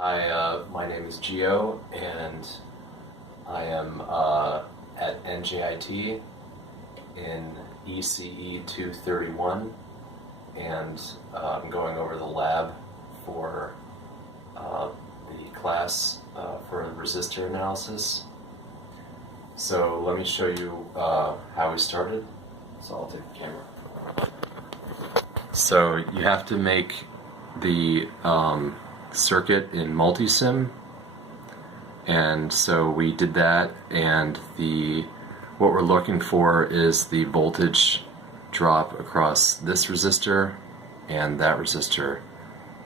My name is Gio, and I am at NJIT in ECE231, and I'm going over the lab for the class for resistor analysis. So let me show you how we started. So I'll take the camera. So you have to make the circuit in Multisim, and so we did that, and what we're looking for is the voltage drop across this resistor and that resistor,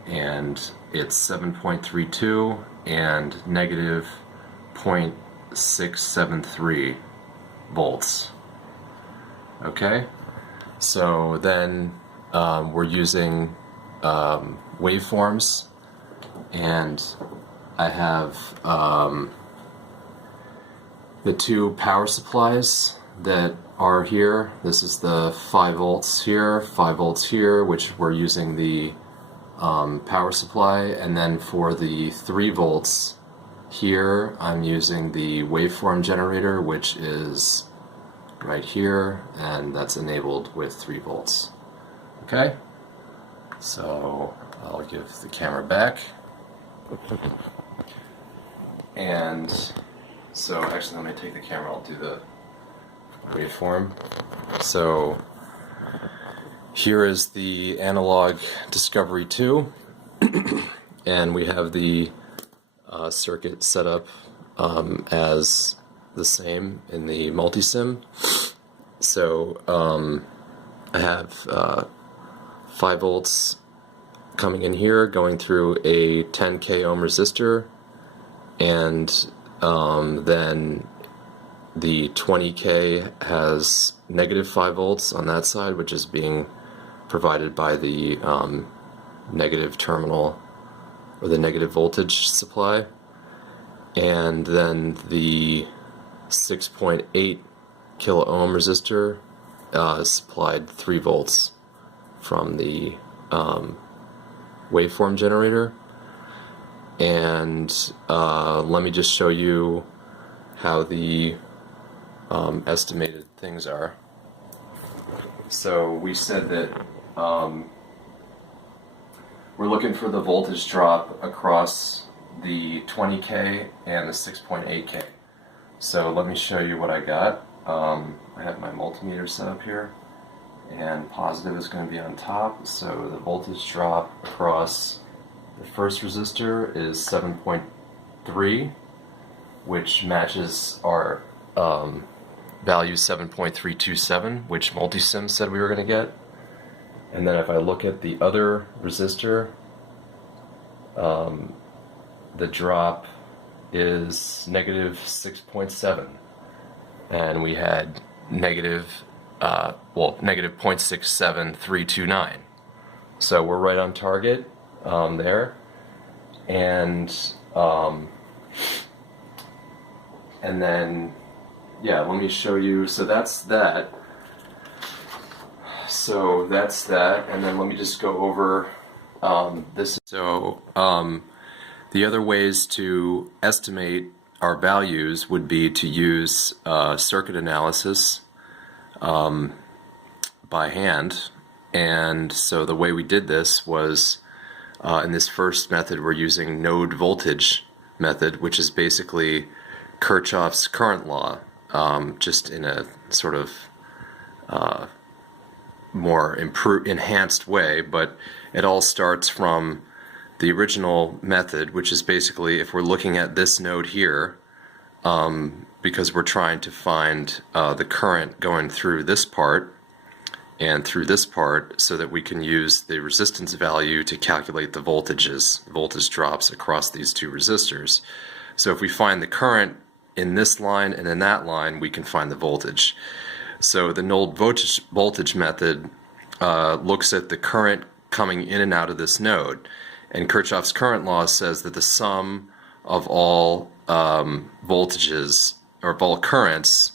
and it's 7.32 and negative 0.673 volts. Okay, so then we're using waveforms, and I have the two power supplies that are here. This is the 5 volts here, 5 volts here, which we're using the power supply, and then for the 3 volts here I'm using the waveform generator, which is right here, and that's enabled with 3 volts. Okay, so I'll give the camera back. And so actually, let me take the camera, I'll do the waveform. So here is the analog Discovery 2, and we have the circuit set up as the same in the Multisim. So I have 5 volts coming in here, going through a 10k ohm resistor, and then the 20k has negative 5 volts on that side, which is being provided by the negative terminal, or the negative voltage supply, and then the 6.8 kilo ohm resistor supplied 3 volts from the waveform generator. And let me just show you how the estimated things are. So we said that we're looking for the voltage drop across the 20k and the 6.8k. So let me show you what I got. I have my multimeter set up here, and positive is going to be on top. So the voltage drop across the first resistor is 7.3, which matches our value 7.327, which Multisim said we were going to get. And then if I look at the other resistor, the drop is negative 6.7, and we had negative 0.67329. So we're right on target there, and then let me show you. So that's that. So that's that, and then let me just go over this. So the other ways to estimate our values would be to use circuit analysis by hand. And so the way we did this was, in this first method, we're using node voltage method, which is basically Kirchhoff's current law, just in a sort of more enhanced way. But it all starts from the original method, which is basically, if we're looking at this node here, because we're trying to find the current going through this part and through this part, so that we can use the resistance value to calculate the voltage drops across these two resistors. So if we find the current in this line and in that line, we can find the voltage. So the node voltage method looks at the current coming in and out of this node, and Kirchhoff's current law says that the sum of all voltages, or of all currents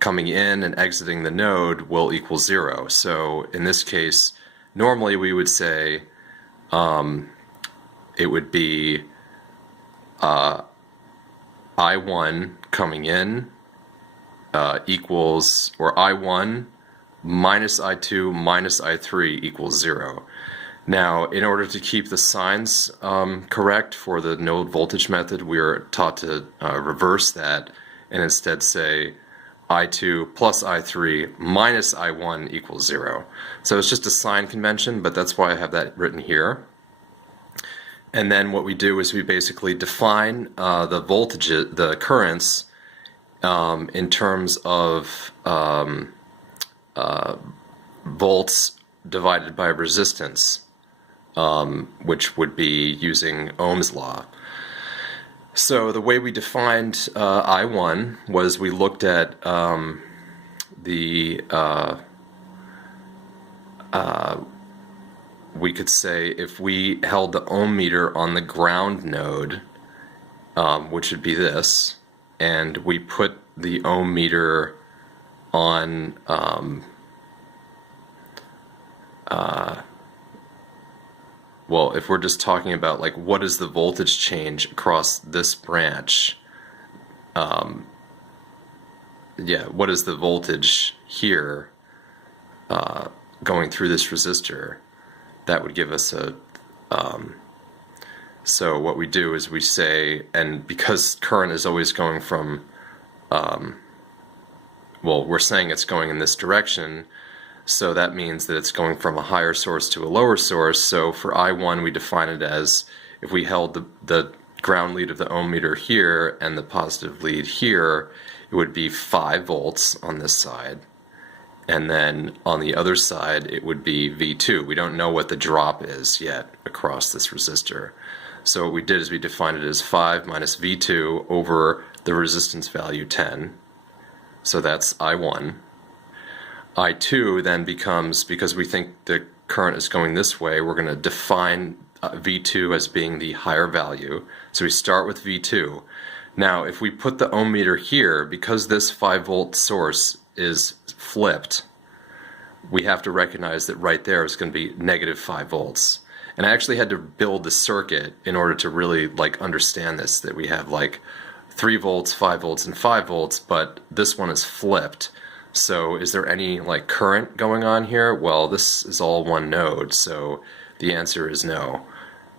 coming in and exiting the node, will equal 0. So in this case, normally we would say it would be I1 coming in equals, or I1 minus I2 minus I3 equals 0. Now, in order to keep the signs correct for the node voltage method, we are taught to reverse that and instead say I2 plus I3 minus I1 equals 0. So it's just a sign convention, but that's why I have that written here. And then what we do is we basically define the voltages, the currents, in terms of volts divided by resistance, which would be using Ohm's law. So the way we defined I1 was we looked at we could say if we held the ohm meter on the ground node, which would be this, and we put the ohm meter on well, if we're just talking about like what is the voltage change across this branch, yeah, what is the voltage here going through this resistor, that would give us a so what we do is we say, and because current is always going from well, we're saying it's going in this direction, so that means that it's going from a higher source to a lower source. So for I1 we define it as if we held the ground lead of the ohm meter here and the positive lead here, it would be 5 volts on this side, and then on the other side it would be V2. We don't know what the drop is yet across this resistor. So what we did is we defined it as 5 minus V2 over the resistance value 10. So that's I1. I2 then becomes, because we think the current is going this way, we're going to define V2 as being the higher value. So we start with V2. Now if we put the ohm meter here, because this 5 volt source is flipped, we have to recognize that right there is going to be negative 5 volts. And I actually had to build the circuit in order to really like understand this, that we have like 3 volts, 5 volts, and 5 volts, but this one is flipped. So is there any like current going on here? Well, this is all one node, so the answer is no.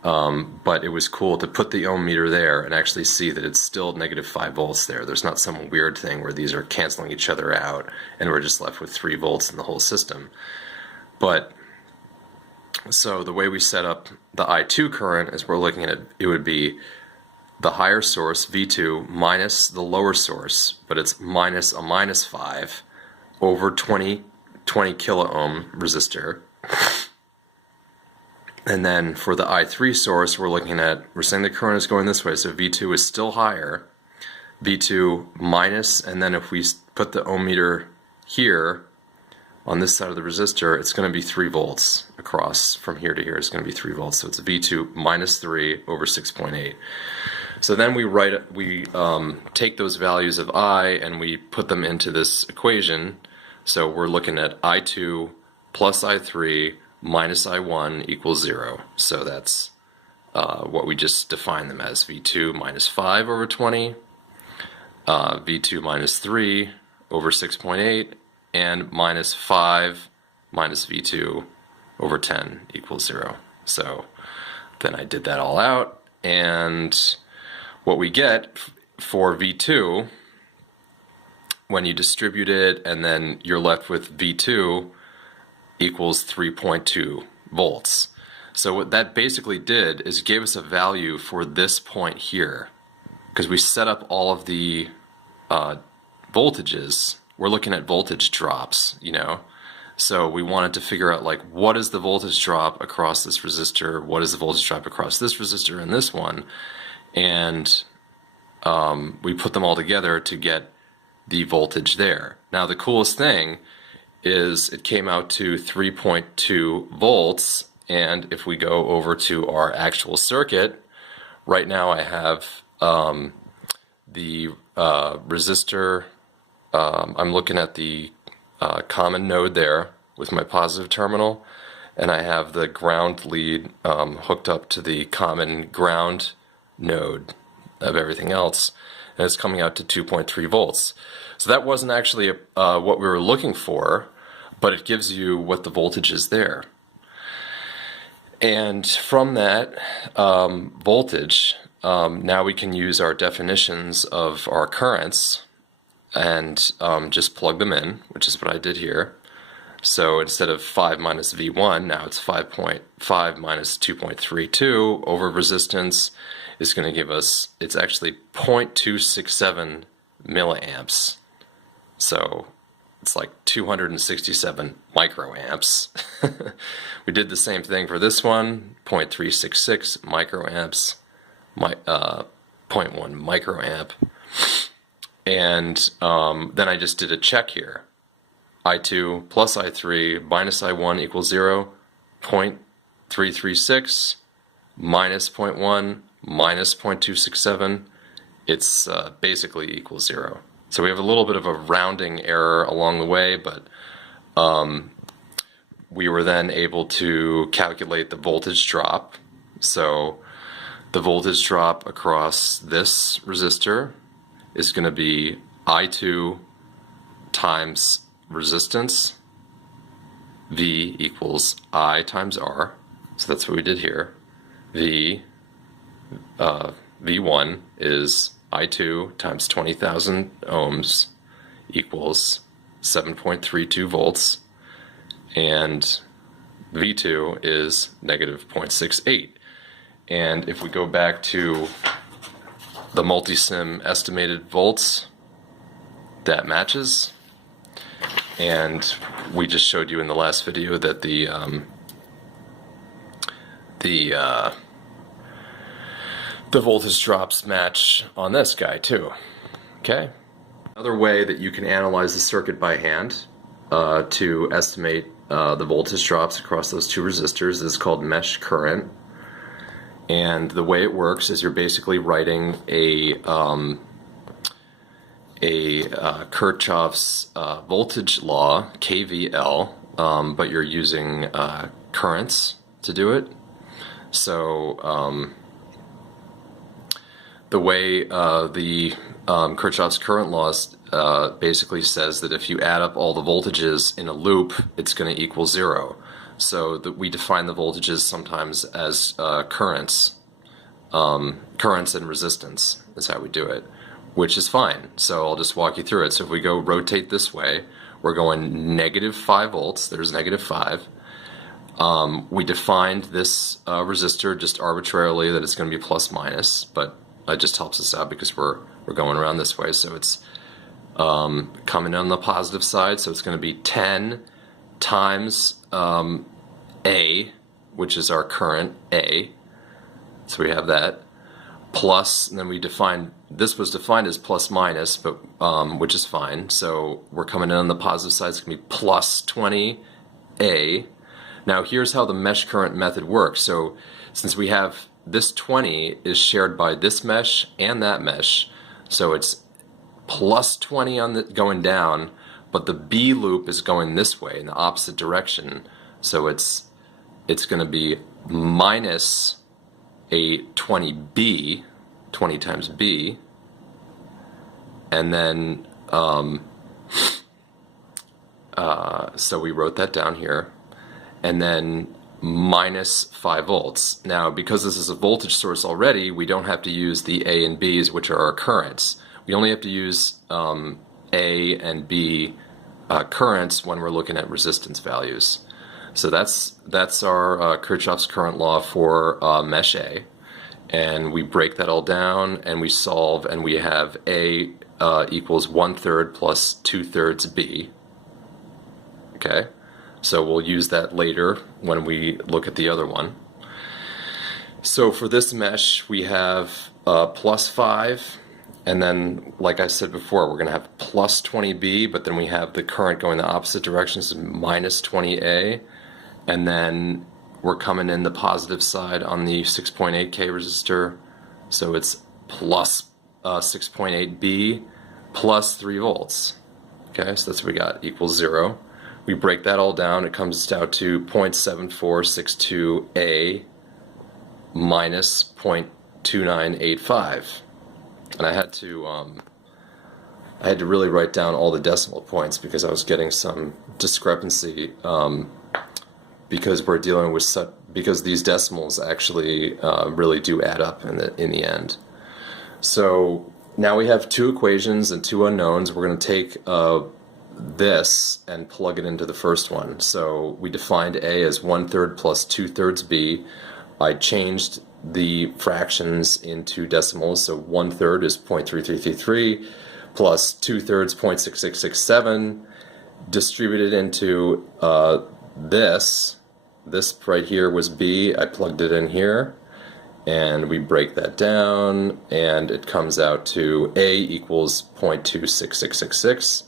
But it was cool to put the ohm meter there and actually see that it's still negative 5 volts there. There's not some weird thing where these are canceling each other out and we're just left with 3 volts in the whole system. But so the way we set up the I2 current is we're looking at it would be the higher source, V2, minus the lower source, but it's minus a minus 5 over 20 kilo ohm resistor. And then for the I3 source, we're saying the current is going this way, so V2 is still higher. V2 minus, and then if we put the ohm meter here on this side of the resistor, it's going to be 3 volts across from here to here. It's going to be 3 volts, so it's V2 minus 3 over 6.8. So then we take those values of I and we put them into this equation. So we're looking at I2 plus I3 minus I1 equals 0. So that's what we just defined them as, V2 minus 5 over 20, V2 minus 3 over 6.8, and minus 5 minus V2 over 10 equals 0. So then I did that all out, and what we get for V2, when you distribute it and then you're left with V2 equals 3.2 volts. So what that basically did is gave us a value for this point here, because we set up all of the voltages. We're looking at voltage drops, you know. So we wanted to figure out like what is the voltage drop across this resistor, what is the voltage drop across this resistor and this one, and we put them all together to get the voltage there. Now the coolest thing is it came out to 3.2 volts, and if we go over to our actual circuit, right now I have the resistor, I'm looking at the common node there with my positive terminal, and I have the ground lead hooked up to the common ground node of everything else, and it's coming out to 2.3 volts. So that wasn't actually what we were looking for, but it gives you what the voltage is there. And from that voltage, now we can use our definitions of our currents and just plug them in, which is what I did here. So instead of 5 minus V1, now it's 5.5 minus 2.32 over resistance is going to give us, it's actually 0.267 milliamps. So it's like 267 microamps. We did the same thing for this one, 0.366 microamps, 0.1 microamp. And then I just did a check here. I2 plus I3 minus I1 equals 0, 0.336 minus 0.1 minus 0.267, it's basically equals 0. So we have a little bit of a rounding error along the way, but we were then able to calculate the voltage drop. So the voltage drop across this resistor is going to be I2 times resistance, V equals I times R. So that's what we did here. V1 is I2 times 20,000 ohms equals 7.32 volts, and V2 is negative 0.68. And if we go back to the Multisim estimated volts, that matches. And we just showed you in the last video that the voltage drops match on this guy too. Okay. Another way that you can analyze the circuit by hand to estimate the voltage drops across those two resistors is called mesh current. And the way it works is you're basically writing a Kirchhoff's voltage law, KVL, but you're using currents to do it. So the way the Kirchhoff's current law basically says that if you add up all the voltages in a loop, it's going to equal 0. So that we define the voltages sometimes as currents and resistance is how we do it, which is fine. So I'll just walk you through it. So if we go rotate this way, we're going negative 5 volts. There's negative 5. We defined this resistor just arbitrarily that it's going to be plus minus, but it just helps us out because we're going around this way. So it's coming on the positive side, so it's going to be 10 times A, which is our current A. So we have that. Plus, and then we define, this was defined as plus minus, but which is fine. So we're coming in on the positive side, it's going to be plus 20A. Now here's how the mesh current method works. So since we have this 20 is shared by this mesh and that mesh, so it's plus 20 on the going down, but the B loop is going this way in the opposite direction. So it's going to be minus a 20B, 20 times B, and then so we wrote that down here, and then minus 5 volts. Now because this is a voltage source already, we don't have to use the A and B's, which are our currents. We only have to use A and B currents when we're looking at resistance values. So that's our Kirchhoff's current law for mesh A, and we break that all down and we solve, and we have A equals 1/3 plus 2/3 B. Okay, so we'll use that later when we look at the other one. So for this mesh we have plus 5, and then like I said before, we're going to have plus 20B, but then we have the current going the opposite direction, so minus 20A. And then we're coming in the positive side on the 6.8K resistor, so it's plus 6.8B plus 3 volts. Okay, so that's what we got, equals 0. We break that all down, it comes down to 0.7462A minus 0.2985. and I had to really write down all the decimal points because I was getting some discrepancy, because we're dealing with because these decimals actually really do add up in the end. So now we have two equations and two unknowns. We're going to take this and plug it into the first one. So we defined A as 1/3 plus 2/3 B. I changed the fractions into decimals, so 1/3 is 0.3333 plus 2/3 0.6667, distributed into this right here was B. I plugged it in here, and we break that down, and it comes out to A equals 0.26666,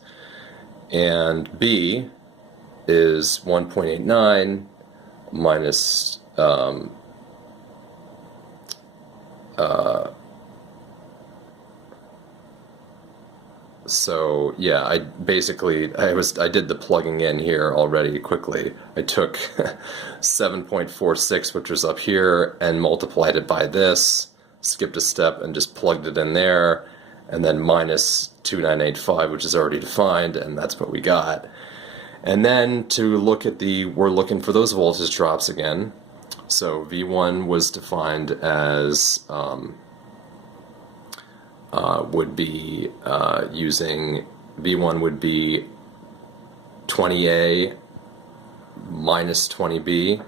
and B is 1.89 minus so yeah, I did the plugging in here already quickly. I took 7.46, which was up here, and multiplied it by this, skipped a step and just plugged it in there, and then minus 2985, which is already defined, and that's what we got. And then we're looking for those voltage drops again. So V1 was defined as would be using V1 would be 20A minus 20B.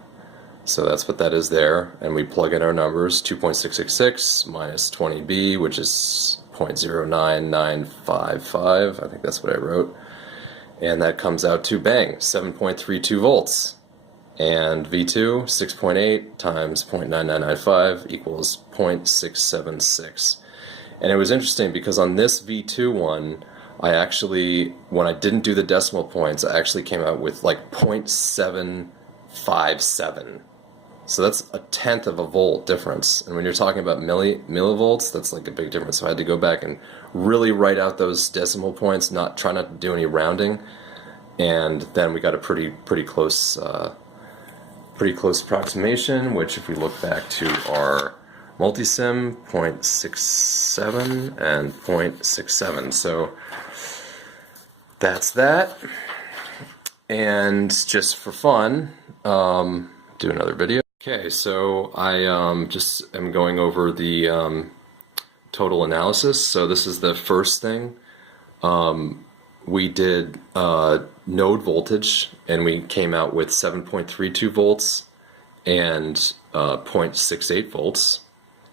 So that's what that is there. And we plug in our numbers, 2.666 minus 20B, which is 0.09955. I think that's what I wrote. And that comes out to, bang, 7.32 volts. And V2, 6.8 times 0.9995 equals 0.676. And it was interesting because on this V2 one, I actually, when I didn't do the decimal points, I actually came out with like 0.757. So that's a tenth of a volt difference. And when you're talking about millivolts, that's like a big difference. So I had to go back and really write out those decimal points, try not to do any rounding. And then we got a pretty close approximation, which if we look back to our Multisim, 0.67 and 0.67. So that's that. And just for fun, do another video. Okay, so I just am going over the total analysis. So this is the first thing. We did node voltage, and we came out with 7.32 volts and 0.68 volts.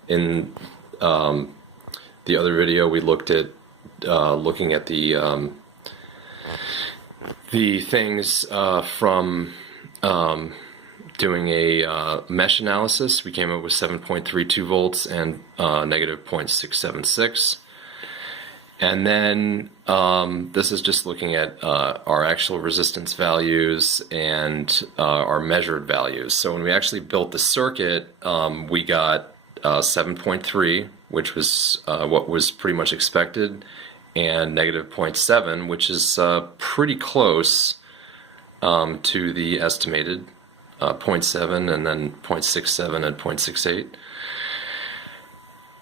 In the other video, we looked at looking at the things from doing a mesh analysis. We came up with 7.32 volts and negative 0.676. And then this is just looking at our actual resistance values and our measured values. So when we actually built the circuit, we got 7.3, which was what was pretty much expected, and negative 0.7, which is pretty close to the estimated 0.7, and then 0.67 and 0.68.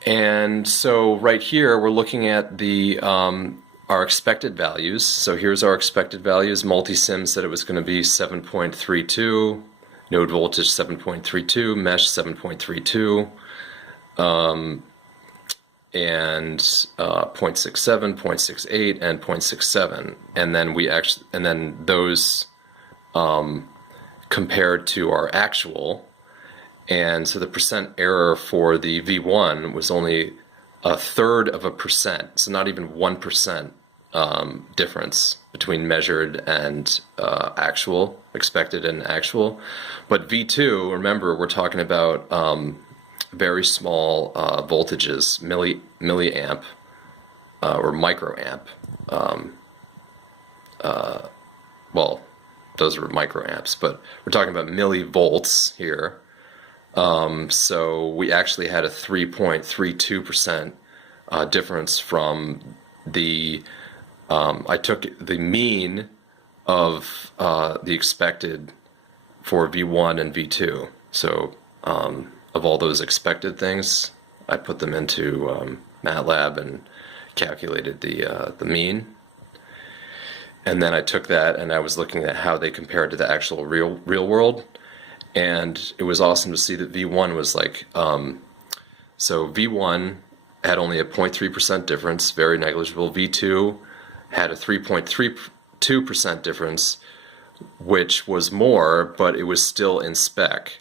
And so right here we're looking at the our expected values. So here's our expected values. Multisim said it was going to be 7.32, node voltage 7.32, mesh 7.32, and 0.67, 0.68, and 0.67. And then those compared to our actual. And so the percent error for the V1 was only 1/3 of a percent, so not even 1% difference between measured and actual, expected and actual. But V2, remember, we're talking about very small voltages, milliamp or microamp. Well, those are microamps, but we're talking about millivolts here. So we actually had a 3.32% difference from the, I took the mean of the expected for V1 and V2. So of all those expected things, I put them into MATLAB and calculated the mean. And then I took that and I was looking at how they compared to the actual real world. And it was awesome to see that V1 was like, so V1 had only a 0.3% difference, very negligible. V2 had a 3.32% difference, which was more, but it was still in spec,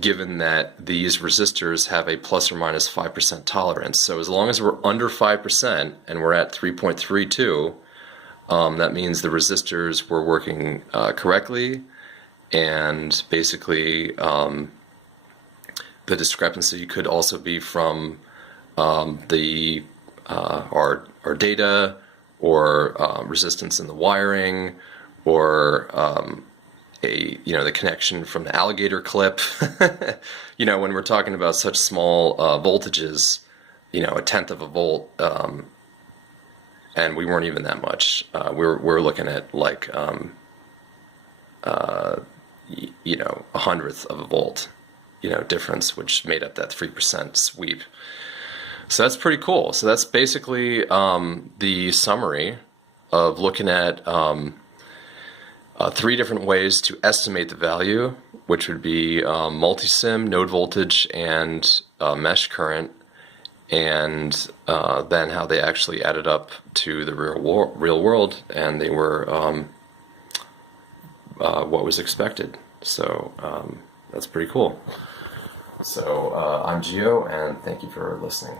given that these resistors have a plus or minus 5% tolerance. So as long as we're under 5% and we're at 3.32, that means the resistors were working correctly, and basically the discrepancy could also be from our data, or resistance in the wiring, or the connection from the alligator clip. When we're talking about such small voltages, a tenth of a volt, and we weren't even that much. We're looking at like a hundredth of a volt, difference, which made up that 3% sweep. So that's pretty cool. So that's basically the summary of looking at 3 different ways to estimate the value, which would be multisim, node voltage, and mesh current, and then how they actually added up to the real world, and they were what was expected. So that's pretty cool. So I'm Gio, and thank you for listening.